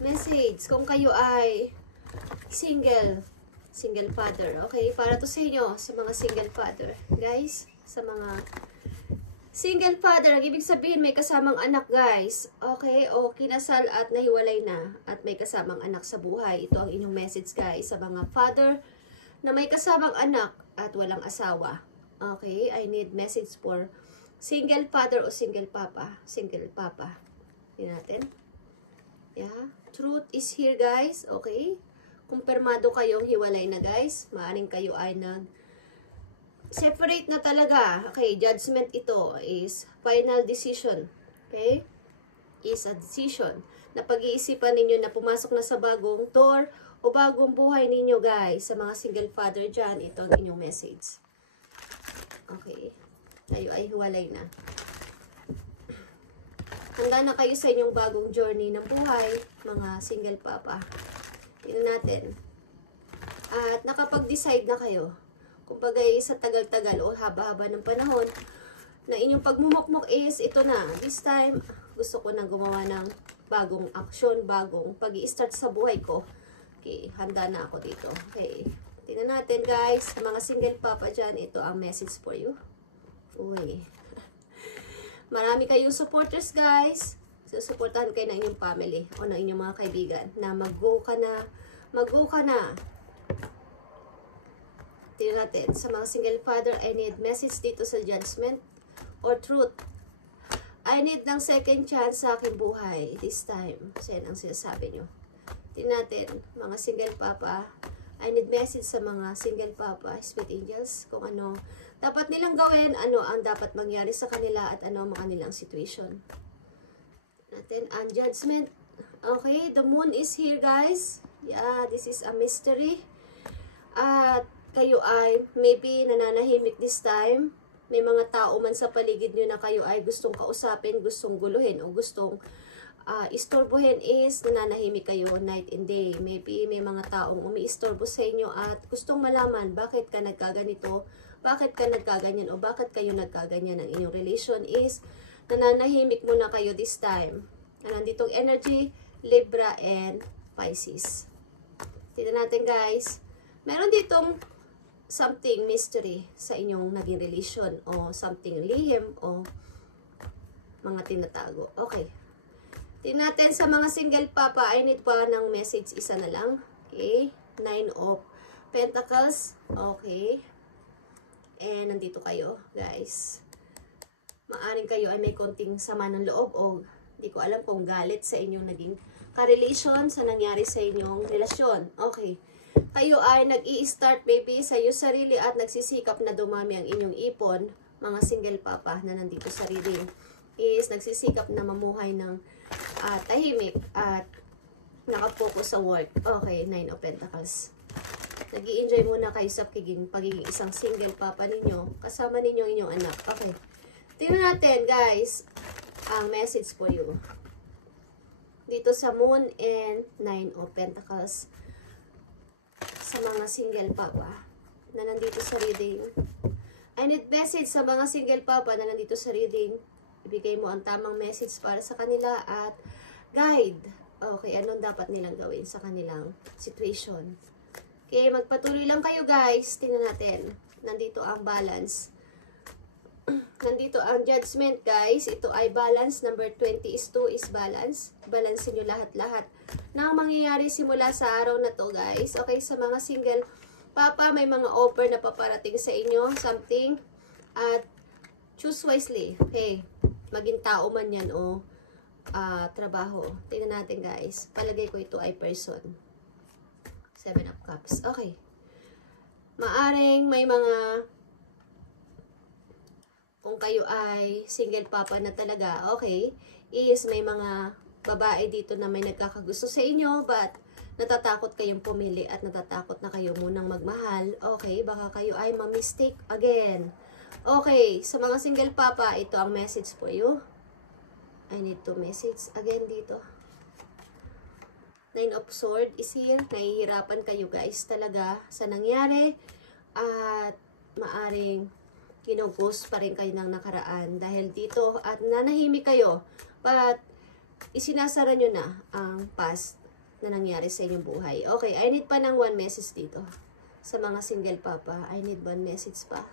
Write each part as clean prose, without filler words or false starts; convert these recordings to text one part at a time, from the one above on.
message kung kayo ay single father. Okay? Para to sa inyo, sa mga single father. Guys, sa mga single father, ang ibig sabihin may kasamang anak, guys. Okay? O kinasal at nahiwalay na at may kasamang anak sa buhay. Ito ang inyong message, guys, sa mga father na may kasamang anak at walang asawa. Okay? I need message for single father o single papa. Single papa. Tingnan natin. Yeah. Truth is here, guys. Okay? Kumpirmado kayong hiwalay na, guys. Maaring kayo ay separate na talaga. Okay, judgment ito is final decision. Okay? Is a decision na pag-iisipan ninyo na pumasok na sa bagong door o bagong buhay ninyo, guys. Sa mga single father dyan, ito ang inyong message. Okay. Kayo ay hiwalay na. Handa na kayo sa inyong bagong journey ng buhay, mga single papa. Tingnan natin. At nakapag-decide na kayo. Kung bagay sa tagal-tagal o haba-haba ng panahon, na inyong pagmumukmuk is ito na. This time, gusto ko na gumawa ng bagong aksyon, bagong pag-i-start sa buhay ko. Okay, handa na ako dito. Okay, tingnan natin, guys. Sa mga single papa dyan, ito ang message for you. Uy. Marami kayong supporters, guys. Susuportahan kayo ng inyong family o ng inyong mga kaibigan na mag-go ka na. Mag-go ka na. Tingnan natin. Sa mga single father, I need message dito sa judgment or truth. I need ng second chance sa aking buhay this time. So, yan ang sinasabi nyo. Tingnan natin. Mga single papa, I need message sa mga single papa, sweet angels, kung ano dapat nilang gawin, ano ang dapat mangyari sa kanila at ano ang mga nilang situation. Natin ang judgment. Okay, the moon is here, guys. Yeah, this is a mystery. At kayo ay maybe nananahimik this time. May mga tao man sa paligid nyo na kayo ay gustong kausapin, gustong guluhin o gustong istorbohin is nananahimik kayo night and day. Maybe may mga taong umiistorbo sa inyo at gustong malaman bakit ka nagkaganito, bakit ka nagkaganyan o bakit kayo nagkaganyan. Ang inyong relation is nananahimik muna kayo this time. Nanditong energy, Libra and Pisces. Tignan natin, guys. Meron ditong something mystery sa inyong naging relation o something lihim o mga tinatago. Okay. Tignan natin sa mga single papa. I need pa ng message, isa na lang. Okay. 9 of Pentacles. Okay. And nandito kayo, guys. Maaring kayo ay may konting sama ng loob o hindi ko alam kung galit sa inyong naging ka-relation sa nangyari sa inyong relasyon. Okay. Kayo ay nag-i-start maybe sa iyo sarili at nagsisikap na dumami ang inyong ipon, mga single papa na nandito sa reading, is nagsisikap na mamuhay ng tahimik at nakapokus sa work. Okay, 9 of Pentacles. Nag-i-enjoy muna kayo sa pagiging isang single papa ninyo. Kasama ninyo inyong anak. Okay. Tingnan natin, guys, ang message for you. Dito sa Moon and 9 of Pentacles. Sa mga single papa na nandito sa reading. I need message sa mga single papa na nandito sa reading. Ibigay mo ang tamang message para sa kanila at guide. Okay, anong dapat nilang gawin sa kanilang situation. Okay, magpatuloy lang kayo, guys. Tingnan natin. Nandito ang balance. Nandito ang judgment, guys. Ito ay balance. Number 20 is 2 is balance. Balance nyo lahat-lahat na mangyayari simula sa araw na to, guys. Okay, sa mga single papa, may mga offer na paparating sa inyo. Something. At choose wisely. Okay. Maging tao man yan o trabaho. Tingnan natin, guys. Palagay ko ito ay person. 7 of Cups. Okay. Maaring may mga, kung kayo ay single papa na talaga, okay, is may mga babae dito na may nagkakagusto sa inyo, but natatakot kayong pumili at natatakot na kayo munang magmahal. Okay, baka kayo ay ma-mistake again. Okay, sa mga single papa, ito ang message for you. I need to message again dito. 9 of Swords is here. Nahihirapan kayo, guys, talaga sa nangyari. At maaring ginughost pa rin kayo ng nakaraan dahil dito at nanahimik kayo. But isinasara nyo na ang past. na nangyari sa inyong buhay. Okay, I need pa ng 1 message dito. Sa mga single papa, I need 1 message pa.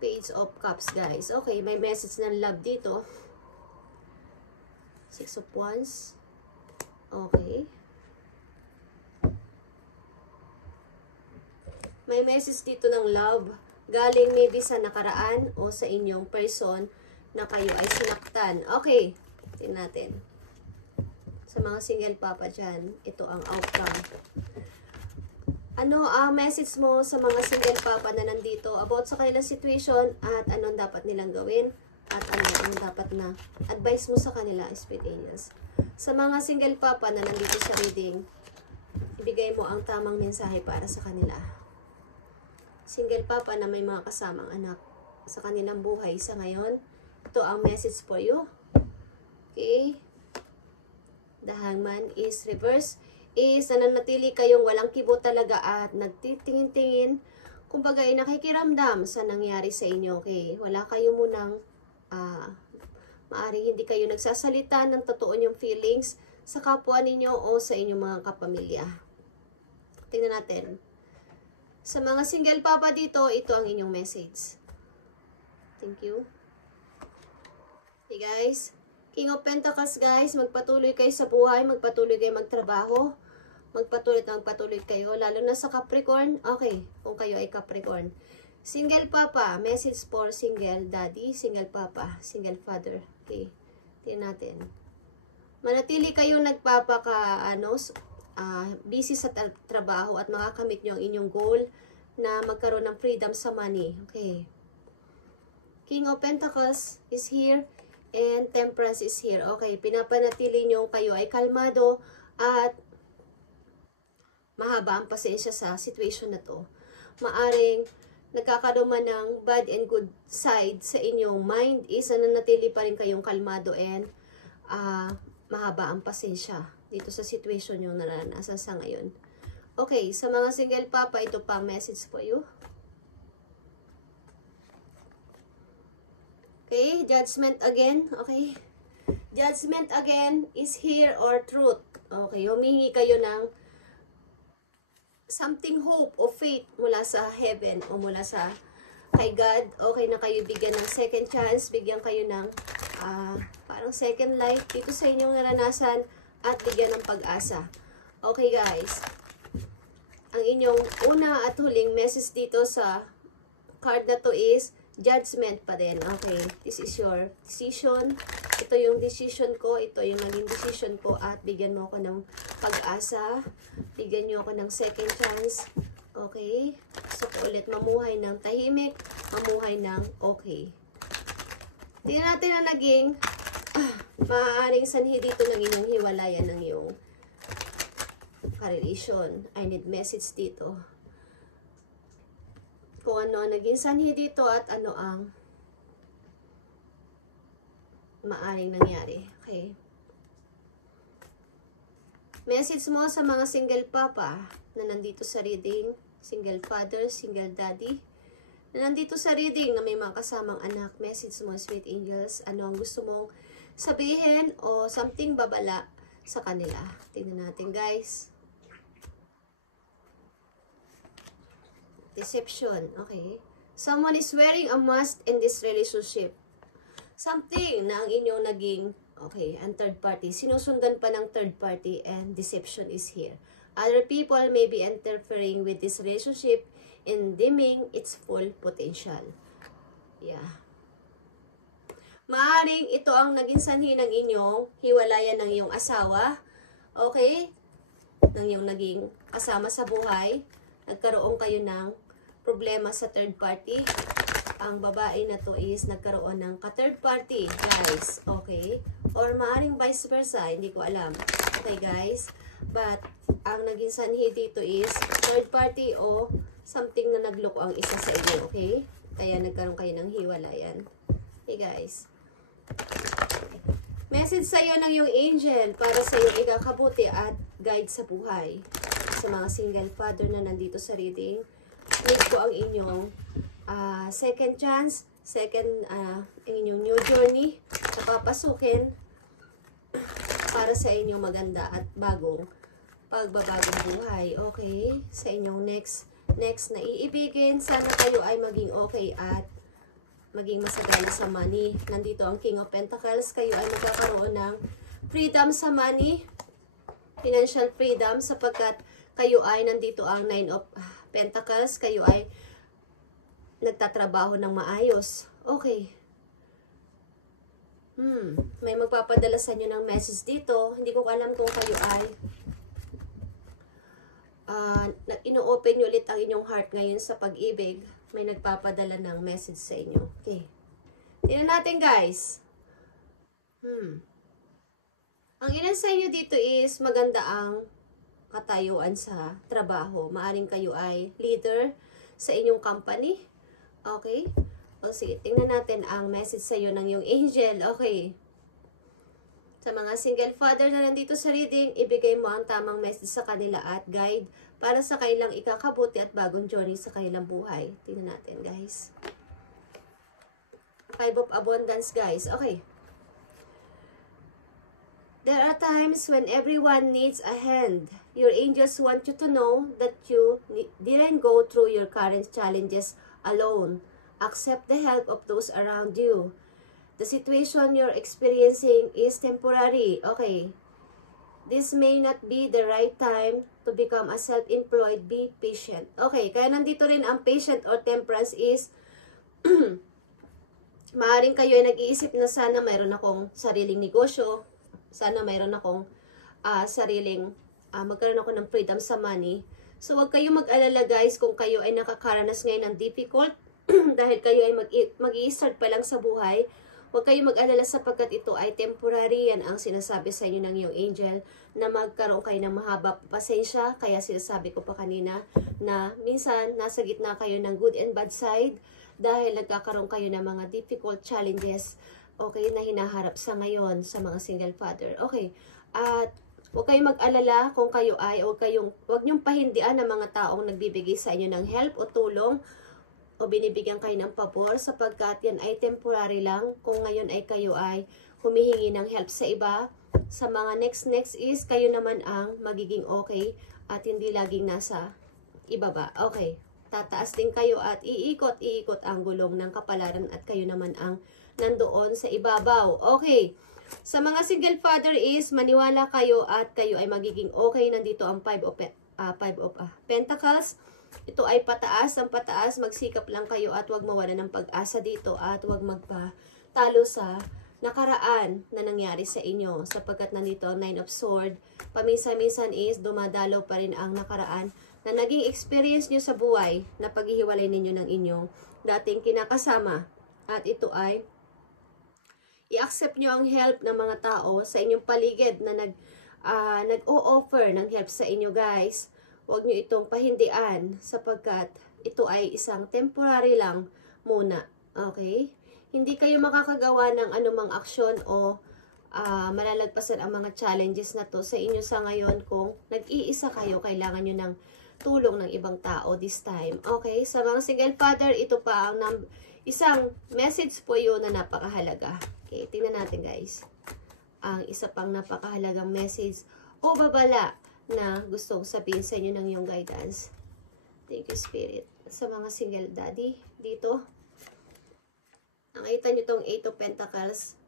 Page of Cups, guys. Okay, may message ng love dito. 6 of Wands. Okay. May message dito ng love. Galing maybe sa nakaraan o sa inyong person na kayo ay sinaktan. Okay, tingnan natin. Sa mga single papa dyan, ito ang outcome. Ano ang message mo sa mga single papa na nandito about sa kanilang situation at anong dapat nilang gawin at ano ang dapat na advice mo sa kanila, Spirit Angels. Sa mga single papa na nandito sa reading, ibigay mo ang tamang mensahe para sa kanila. Single papa na may mga kasamang anak sa kanilang buhay sa ngayon, ito ang message for you. Okay? The Hangman is reverse. Is nananatili kayong walang kibo talaga at nagtitingin-tingin, kumbaga ay nakikiramdam sa nangyari sa inyo. Okay? Wala kayo munang maaring hindi kayo nagsasalita ng totoo niyong feelings sa kapwa ninyo o sa inyong mga kapamilya. Tingnan natin. Sa mga single papa dito, ito ang inyong message. Thank you. Hey guys, King of Pentacles guys, magpatuloy kayo sa buhay, magpatuloy kayo magtrabaho, magpatuloy kayo, lalo na sa Capricorn. Okay, kung kayo ay Capricorn. Single papa, message for single daddy, single papa, single father. Okay, tingnan natin. Manatili kayong busy sa trabaho at makakamit nyo ang inyong goal na magkaroon ng freedom sa money. Okay. King of Pentacles is here and Temperance is here. Okay, pinapanatili nyo kayo ay kalmado at mahaba ang pasensya sa situation na to. Maaring nagkakaroon man ng bad and good side sa inyong mind is nanatili pa rin kayong kalmado and mahaba ang pasensya dito sa situation yung naranasan sa ngayon. Okay, sa mga single papa, ito pa message for you. Okay, judgment again. Okay, judgment again is here or truth. Okay, humingi kayo ng something hope o faith mula sa heaven o mula sa kay God. Okay na kayo bigyan ng second chance, bigyan kayo ng parang second life dito sa inyong naranasan at bigyan ng pag-asa. Okay guys, ang inyong una at huling message dito sa card na to is judgment pa din. Okay, this is your decision. Ito yung decision ko, ito yung naging decision ko at bigyan mo ako ng pag-asa. Bigyan nyo ako ng second chance. Okay? Gusto ko ulit mamuhay ng tahimik, mamuhay ng okay. Tingnan natin na naging maaaring sanhi dito ng inyong hiwalayan ng iyong relation. I need message dito. Kung ano ang naging sanhi dito at ano ang maaring nangyari. Okay. Message mo sa mga single papa na nandito sa reading, single father, single daddy, na nandito sa reading na may mga kasamang anak. Message mo, sweet angels, ano ang gusto mong sabihin o something babala sa kanila. Tingnan natin guys. Deception. Okay. Someone is wearing a mask in this relationship. Something na ang inyong naging, okay, ang third party. Sinusundan pa ng third party and deception is here. Other people may be interfering with this relationship and dimming its full potential. Yeah. Maaring ito ang naging sanhi ng inyong hiwalayan ng iyong asawa. Okay? Ng iyong naging kasama sa buhay. Nagkaroon kayo ng problema sa third party. Ang babae na to is nagkaroon ng ka-third party, guys. Okay? Or maaring vice versa, hindi ko alam. Okay, guys? But, ang naging sanhi dito is third party o something na nagloko ang isa sa inyo, okay? Kaya nagkaroon kayo ng hiwalayan. Okay, guys? Message sa'yo ng yung angel para sa iyong ikakabuti at guide sa buhay. Sa mga single father na nandito sa reading, need ko ang inyong second chance, ang inyong new journey na papasukin para sa inyong maganda at bagong pagbabagong buhay. Okay? Sa inyong next na iibigin, sana kayo ay maging okay at maging masagana sa money. Nandito ang King of Pentacles. Kayo ay magkakaroon ng freedom sa money, financial freedom, sapagkat kayo ay nandito ang Nine of Pentacles. Kayo ay nagtatrabaho ng maayos. Okay. May magpapadala sa inyo ng message dito. Hindi ko alam kung kayo ay ino-open nyo ulit ang inyong heart ngayon sa pag-ibig. May nagpapadala ng message sa inyo. Okay. Tingnan natin, guys. Ang ilan sa inyo dito is maganda ang katayuan sa trabaho. Maaring kayo ay leader sa inyong company. Okay? O sige, tingnan natin ang message sa iyo ng iyong angel. Okay. Sa mga single father na nandito sa reading, ibigay mo ang tamang message sa kanila at guide para sa kanilang ikakabuti at bagong journey sa kanilang buhay. Tingnan natin, guys. Five of Abundance, guys. Okay. There are times when everyone needs a hand. Your angels want you to know that you didn't go through your current challenges alone. Accept the help of those around you. The situation you're experiencing is temporary. Okay. This may not be the right time to become a self-employed. Be patient. Okay. Kaya nandito rin ang patient or temperance is maaaring kayo ay nag-iisip na sana mayroon akong sariling negosyo. Sana mayroon akong magkaroon ako ng freedom sa money. So, huwag kayong mag-alala, guys, kung kayo ay nakakaranas ngayon ng difficult dahil kayo ay mag-i-start pa lang sa buhay. Huwag kayong mag-alala sapagkat ito ay temporary. Yan ang sinasabi sa inyo ng iyong angel na magkaroon kayo ng mahaba pasensya. Kaya sinasabi ko pa kanina na minsan nasa gitna kayo ng good and bad side dahil nagkakaroon kayo ng mga difficult challenges, okay, na hinaharap sa ngayon sa mga single father. Okay, at huwag kayong mag-alala kung kayo ay, huwag niyong pahindian ng mga taong nagbibigay sa inyo ng help o tulong o binibigyan kayo ng pabor sapagkat yan ay temporary lang. Kung ngayon ay kayo ay humihingi ng help sa iba, sa mga next is kayo naman ang magiging okay at hindi laging nasa ibaba. Okay, tataas din kayo at iikot ang gulong ng kapalaran at kayo naman ang nandoon sa ibabaw. Okay, sa mga single father is maniwala kayo at kayo ay magiging okay. Nandito ang Five of Pentacles. Ito ay pataas, ang pataas, magsikap lang kayo at huwag mawala ng pag-asa dito at huwag magpatalo sa nakaraan na nangyari sa inyo sapagkat nandito ang Nine of Swords. Paminsan-minsan is dumadalaw pa rin ang nakaraan na naging experience nyo sa buhay na paghihiwalay ninyo ng inyong dating kinakasama. At ito ay i-accept nyo ang help ng mga tao sa inyong paligid na nag-o-offer ng help sa inyo, guys. Huwag nyo itong pahindian sapagkat ito ay isang temporary lang muna. Okay? Hindi kayo makakagawa ng anumang aksyon o malalagpasan ang mga challenges na to sa inyo sa ngayon kung nag-iisa kayo. Kailangan nyo ng tulong ng ibang tao this time. Okay? Sa mga single father, ito pa ang isang message po yun na napakahalaga. Okay? Tingnan natin, guys. Ang isa pang napakahalagang message o babala na gustong sabihin sa inyo ng iyong guidance. Thank you, Spirit. Sa mga single daddy, dito, nakita nyo itong Eight of Pentacles.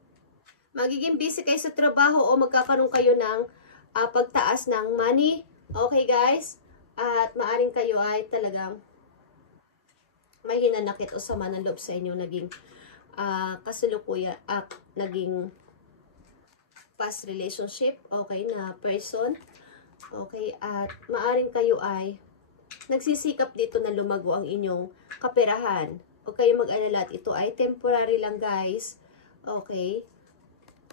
Magiging busy kayo sa trabaho o magkakaroon kayo ng pagtaas ng money. Okay, guys? At maaring kayo ay talagang may hinanakit o sama ng loob sa inyo naging kasalukuyan, naging past relationship, okay, na person. Okay, at maaring kayo ay nagsisikap dito na lumago ang inyong kaperahan. Huwag kayo mag-alala at ito ay temporary lang, guys. Okay?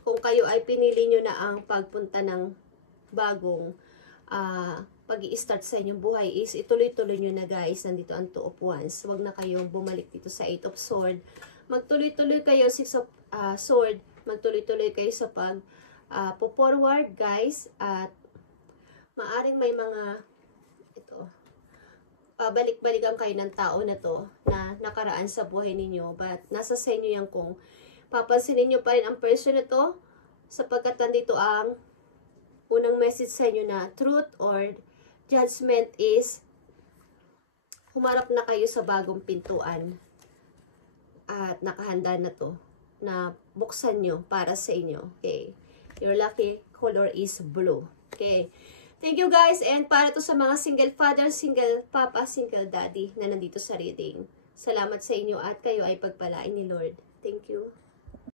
Kung kayo ay pinili nyo na ang pagpunta ng bagong pag-i-start sa inyong buhay is ituloy-tuloy nyo na, guys. Nandito ang Two of Wands. Huwag na kayong bumalik dito sa Eight of Swords. Magtuloy-tuloy kayo, Six of Swords. Magtuloy-tuloy kayo sa forward, guys. At maaring may mga balik-balikan kayo ng tao na to na nakaraan sa buhay ninyo, but nasa sa inyo yan kung papansinin nyo pa rin ang person na to sapagkat nandito ang unang message sa inyo na truth or judgment is humarap na kayo sa bagong pintuan at nakahanda na to na buksan nyo para sa inyo. Okay. Your lucky color is blue. Okay. Thank you guys, and para to sa mga single father, single papa, single daddy na nandito sa reading. Salamat sa inyo at kayo ay pagpalain ni Lord. Thank you.